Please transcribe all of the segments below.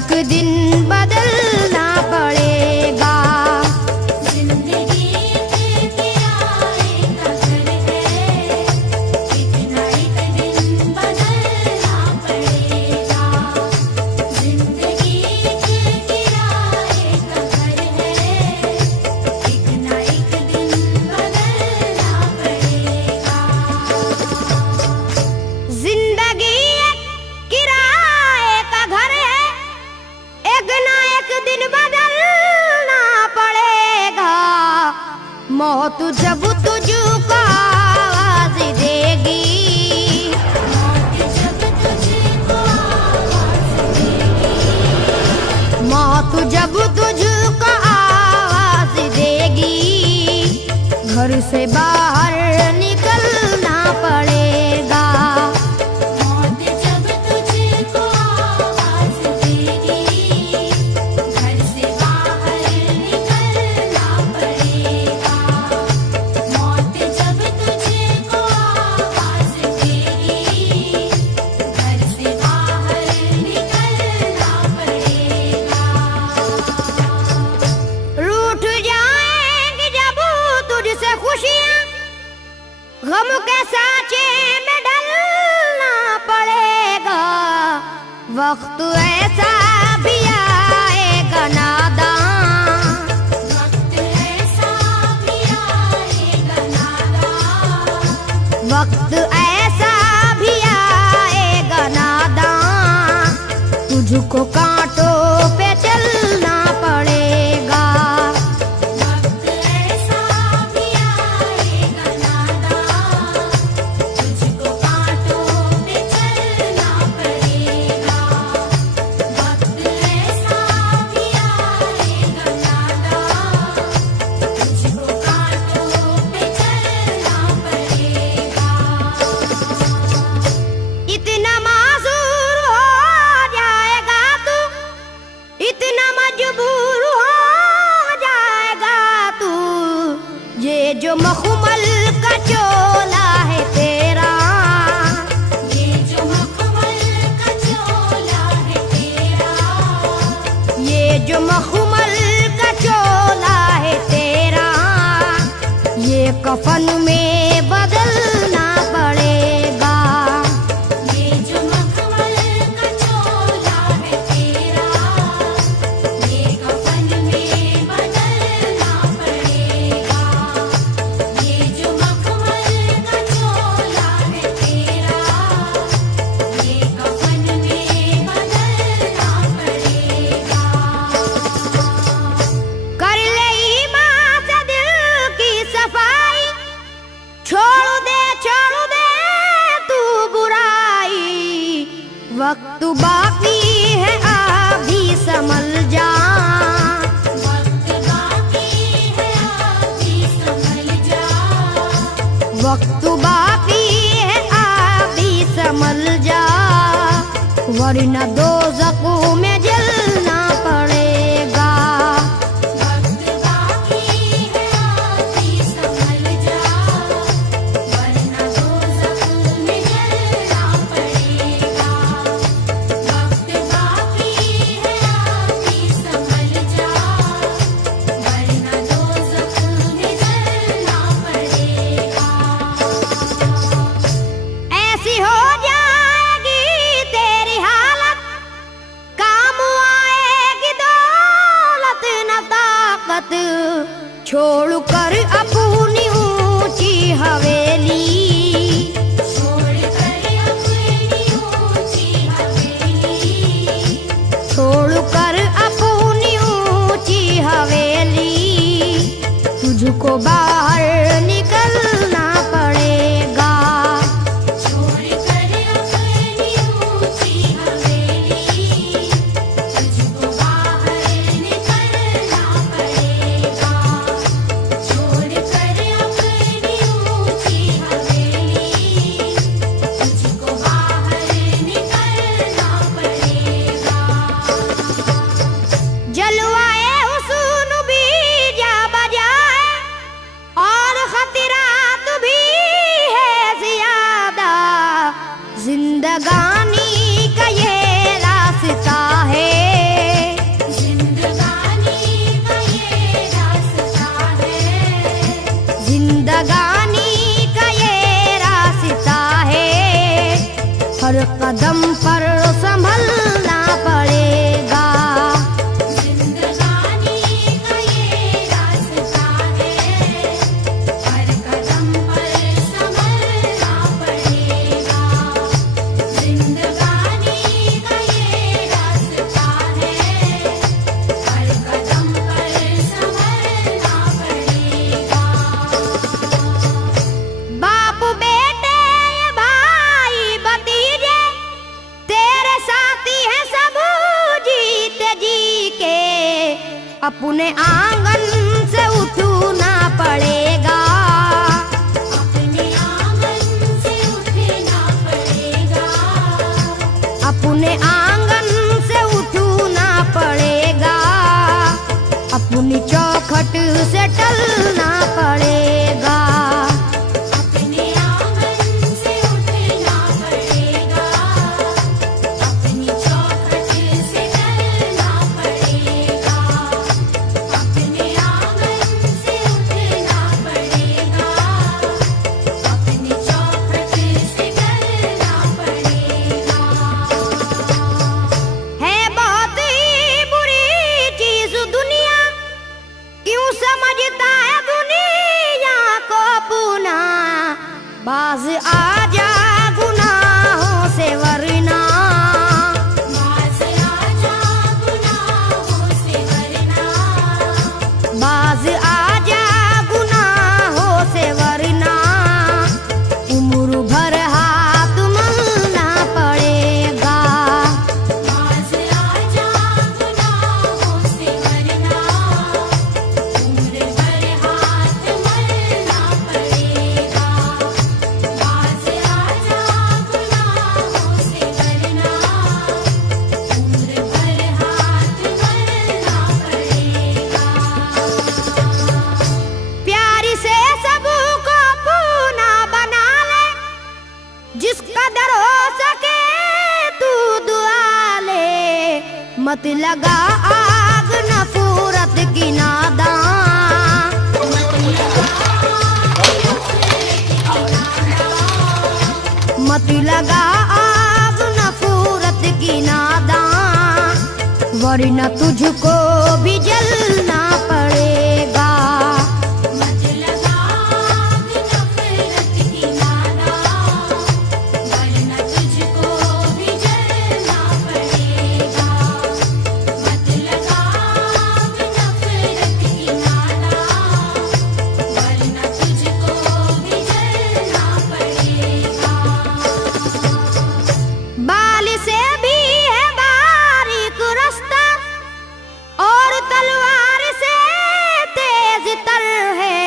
एक दिन बदलना पड़ेगा। जिंदगी के किराए का घर है, कितना एक दिन बदलना पड़ेगा। जिंदगी के किराए का घर है, कितना एक दिन बदलना पड़ेगा। जिंदगी एक किराए का घर है, एक ना एक दिन बदलना पड़ेगा। मौत जब तुझको आवाज देगी, मौत जब तुझको आवाज देगी, मौत जब तुझको आवाज देगी, घर से बाहर निकलना पड़ेगा। मौत जब तुझको आवाज देगी, घर से बाहर निकलना पड़ेगा। मौत जब तुझको आवाज देगी, घर से बाहर निकलना पड़ेगा। रूठ जाएंगी जब तुझसे खुशियां, गम के साँचे में ढलना पड़ेगा। वक्त ऐसा भी आएगा नादान, वक्त ऐसा भी आएगा नादान, वक्त ऐसा भी आएगा नादान, तुझको कांटों पे चलना पड़ेगा। वक्त ऐसा भी आएगा नादान, तुझको कांटों पे चलना पड़ेगा। वक्त ऐसा भी आएगा नादान, तुझको कांटों पे चलना पड़ेगा। इतना मासूर हो जाएगा तू, इतना मजबूर हो जाएगा तू, ये जो मखमल का चोला है तेरा, ये जो मखमल का चोला है तेरा, ये जो मखमल का चोला है तेरा, ये कफन में बदलना पड़ेगा। ये जो मखमल का चोला है तेरा, ये कफन में बदलना पड़ेगा। ये जो मखमल का चोला है तेरा, ये कफन में बदलना पड़ेगा। कर ले ईमान से दिल की सफाई, छोड़ दे तू बुराई। वक्त बाकी है अभी संभल जा, वक्त बाकी है अभी संभल जा, वक्त बाकी है अभी संभल जा, वरना दोज़ख में जलना पड़ेगा। वक्त बाकी है अभी संभल जा, वरना दोज़ख में जलना पड़ेगा। वक्त बाकी है अभी संभल जा, वरना दोज़ख में जलना पड़ेगा। ऐसी हो जाएगी तेरी हालत, काम आएगी दौलत न ताकत, छोड़ कर अपनी ऊंची हवेली, छोड़ कर अपनी ऊंची हवेली, छोड़ कर अपनी ऊंची हवेली, तुझको बाहर निकलना पड़ेगा। छोड़ कर अपनी ऊंची हवेली, तुझको बाहर निकलना पड़ेगा। छोड़ कर अपनी ऊंची हवेली, तुझको बाहर निकलना पड़ेगा। जलवाए हुस्न भी जा बजाए और खत जिंदगानी का ये रास्ता है, हर कदम पर संभलना पड़ेगा। जिंदगानी का ये रास्ता है, हर कदम पर संभलना पड़ेगा। जिंदगानी का ये रास्ता है, हर कदम पर संभलना पड़ेगा। बाप बेटे भाई भतीजे तेरे साथी हैं सब जीते जी के, अपने आंगन से उठना पड़ेगा। अपने आंगन से उठना पड़ेगा। अपने आंगन से उठना पड़ेगा, अपनी चौखट से टलना पड़ेगा। अपने आंगन से उठना पड़ेगा, अपनी चौखट से टलना पड़ेगा। अपने आंगन से उठना पड़ेगा, अपनी चौखट से टलना पड़ेगा। है बहुत ही बुरी चीज दुनिया, क्यों समझता है दुनिया को पुना। बाज आजा गुनाहों से वरना, बाज आजा गुनाहों से वरना। बाज आजा गुनाहों से वरना, उम्र भर हाथ मलना पड़ेगा। बाज आजा गुनाहों से वरना, उम्र भर हाथ मलना पड़ेगा। बाज आजा गुनाहों से वरना, उम्र भर हाथ मलना पड़ेगा। प्यार से सबको पूना बना ले, जिस कदर हो सके तू दुआ ले। मत लगा आग नफरत की नादान, मत लगा आग नफरत की नादान, वरना तुझको भी जलना पड़ेगा। मत लगा आग नफरत की नादान, वरना तुझको भी जलना पड़ेगा। मत लगा आग नफरत की नादान, वरना तुझको भी जलना पड़ेगा। बाल से भी है बारीक रास्ता, और तलवार से तेज तर है।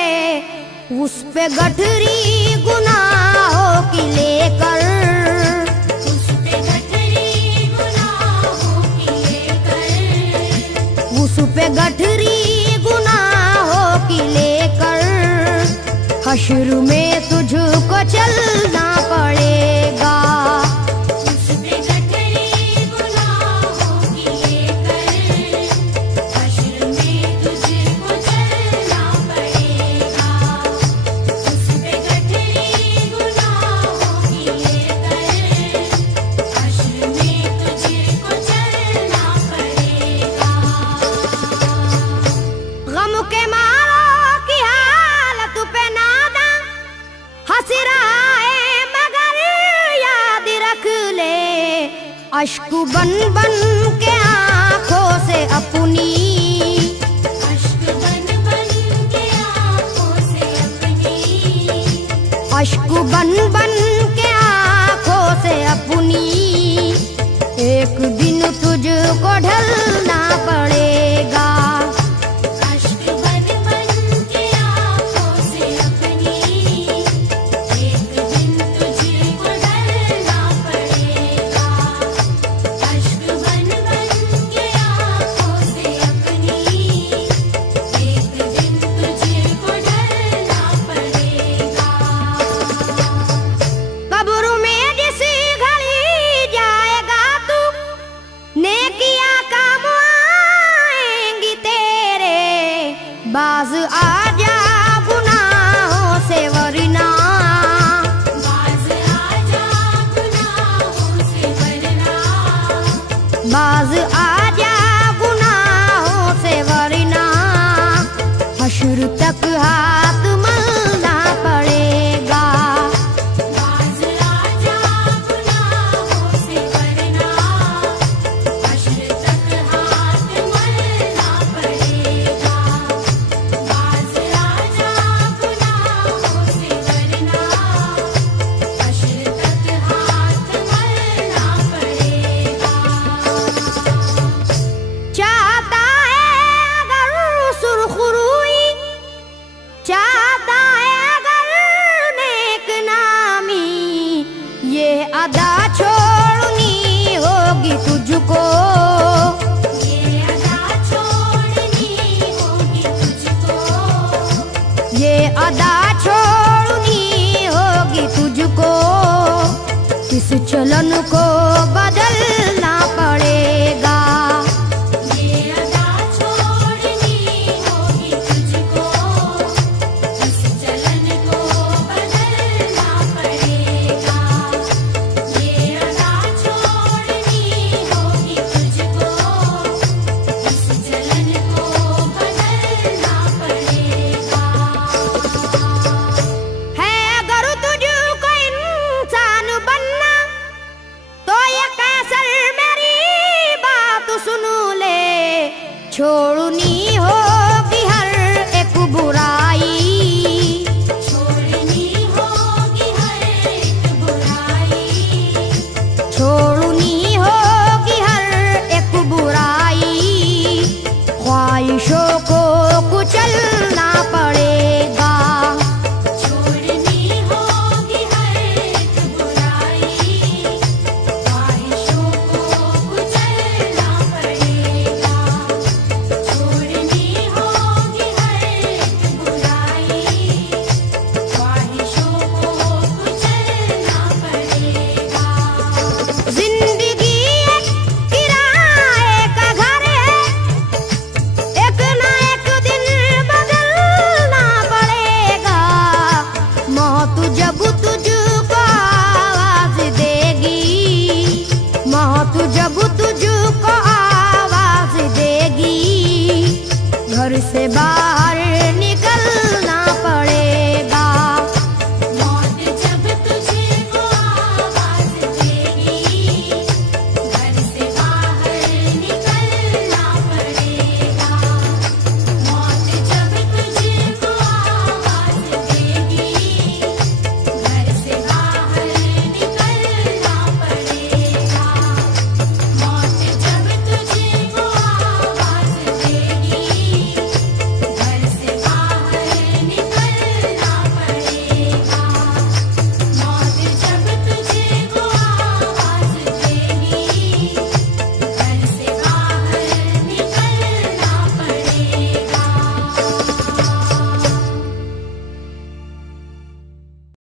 उस पे गठरी गुनाहों की लेकर, उस पे गठरी गुनाहों की लेकर, उस पे गठरी गुनाहों की लेकर, हश्र में तुझको चलना पड़ेगा। उस पे गठरी गुनाहों की लेकर, हश्र में तुझको चलना पड़ेगा। उस पे गठरी गुनाहों की लेकर, हश्र में तुझको चलना पड़ेगा। गम के मारों की हालत पे नादा हंस रहा है, मगर याद रख ले, अश्क बन बन के आंखों से अपनी, अश्क बन बन के आँखों से अपनी, अश्क बन बन के आंखों से अपनी, एक दिन तुझको ढलना पड़ेगा।